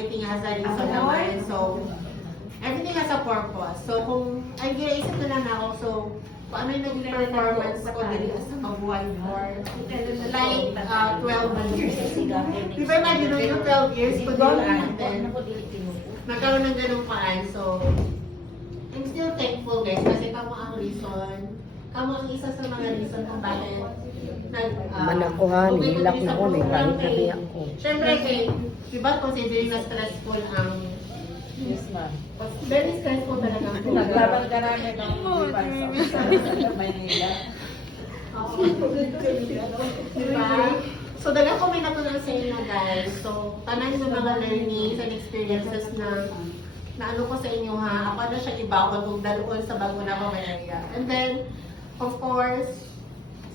everything has a reason naman. So, everything has a purpose. So, kung, ay, ginaisip ko lang ako, so, kung ano yung naging performance ko dito sa kabuhay for, like, 12 years. Di ba imagine, yung 12 years ko dito, and then, nagkaroon ng ganung paan. So, I'm still thankful, guys, kasi kamo ang reason, kamo ang isa sa mga reason kung bakit Manakuhan, hilak na ko, may kahit nabiyak ko. Siyempre, di ba, considering na stressful ang Yes, ma'am. very stressful talaga ang Naglaban ka namin ng sa Manila. Diba? So, daga ko may natunan sa inyo, guys. So, tanan ng mga learnings and experiences na ano ko sa inyo, ha? Ako na siya ibawat kung daloon sa bago na pamilya. And then, of course,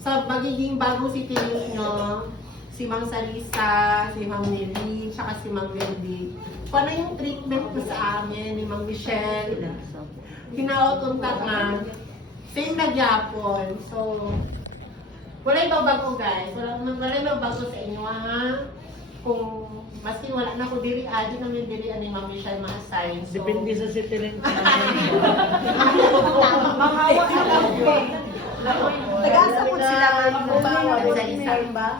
sa magiging bagong city nyo, si Ma'am Sarisa, si Ma'am Nelly, saka si Ma'am Wendy. Kung ano yung treatment ko sa amin ni Ma'am Michelle, hinaotunta ka, same nagyapon. So, wala ibabago, guys. Wala ibabago sa inyo, ha? Kung maski wala na ko diri, adi namin diri ani Ma'am Michelle ma-assign. So, Depende sa city link namin. Mahawak na lang po. Nag-asa po sila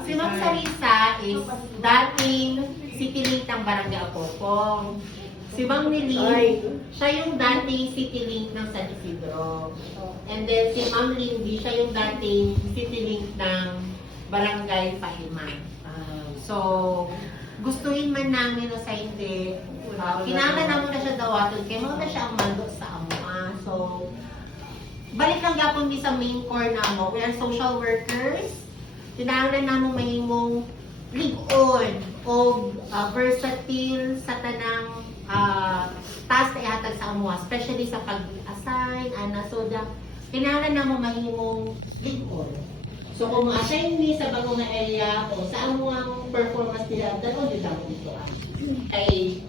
Si Ma'am Sarisa is dating city link ng Barangay Apopong. Si Ma'am Nelly, siya yung dating city link ng San Isidro. And then si Ma'am Lindy, siya yung dating city link ng Barangay Pahiman. So, gustuhin man namin o sa hindi, kinahanglan namin na siya dawaton, kaya mga na siya ang mando sa ama. So, balik lang gapon di sa main core namo. We are social workers. Kinahanglan namo mahimong lig-on o versatile sa tanang task na ihatag sa amo, especially sa pag-assign, so kinahanglan namo mahimong lig-on. So kung ma-assign ni sa bagong na area o sa amo ang performance nila, dalawa din lang dito. Kay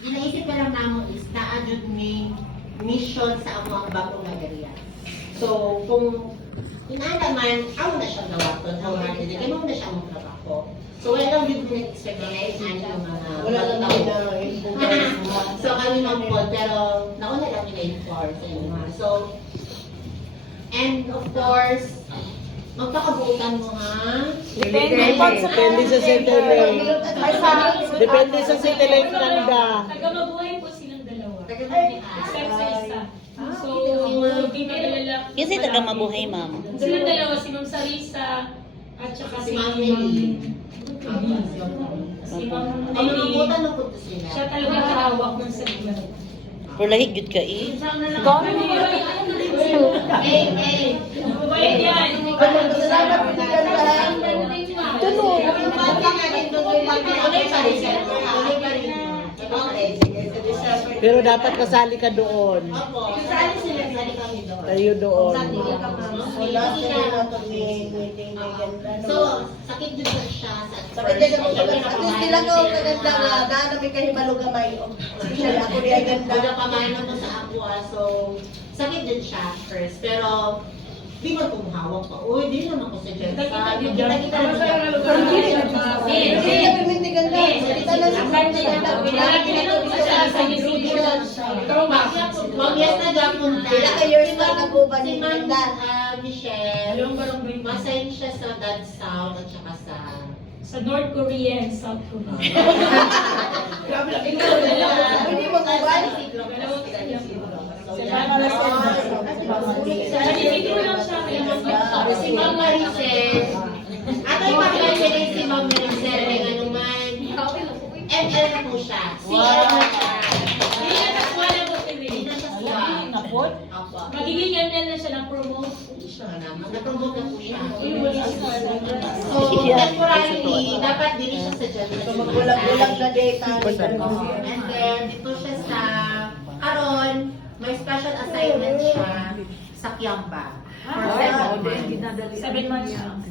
ginaisip ka lang namo is na-adjud ni mission sa amo ang bagong na area. So, kung inaalaman, ako na siya gawaton, ako na hindi, kaya mo na siya mong trabaho. So, wala lang din na-expect na yung mga wala lang So, kami ng pod, pero nauna lang ina-inform sa inyo. So, and of course, magpakabuutan mo, ha? Depende sa city link. Depende sa city link nanda. Taga-mabuhay po silang dalawa. Except sa isa. So, pinadala. Kasi taga mabuhay, ma'am. Silang dalawa, si Ma'am Sarisa at saka Si si Ma'am Ma'am Nelly. Si Ma'am Ang Nelly. nabutan na po sila. Siya talaga kahawak ng salita. Pero lahig yun ka eh. Wait yan. Pero dapat kasali ka doon. Opo, kasali sila, kasali kami doon. Tayo doon. So, sakit din ba siya sa Sakit din ako pag at least nila ko kaganda nga daan may kahibalo gamay. Especially ako di ay ganda. Wala pa man mo sa ako, so sakit din siya first. Pero, di ba tumahawak pa? Uy, di naman ko sa dyan. Kita naman siya. Hindi ganda. Kita na sa Mamiyas na gapon na. Ilang ka years pa nag-uban Si yung Ma'am ganda. Michelle, masign siya sa God Sound at saka sa... Sa North Korea and South Korea. Hindi mo kuban. Si Ma'am Maricel. Ato yung pag-mention si Ma'am Maricel na naman. ML na po siya. CL na siya. Hindi na nakuha ng hotel. Hindi na siya swak. Opo. Magiging ML na siya ng promote. Nag-promote na po siya. So, temporarily, dapat dili siya sa January. Magbulag-bulag na data. And then, dito siya sa Karon, may special assignment siya sa Kiamba. For 7 months. 7 months.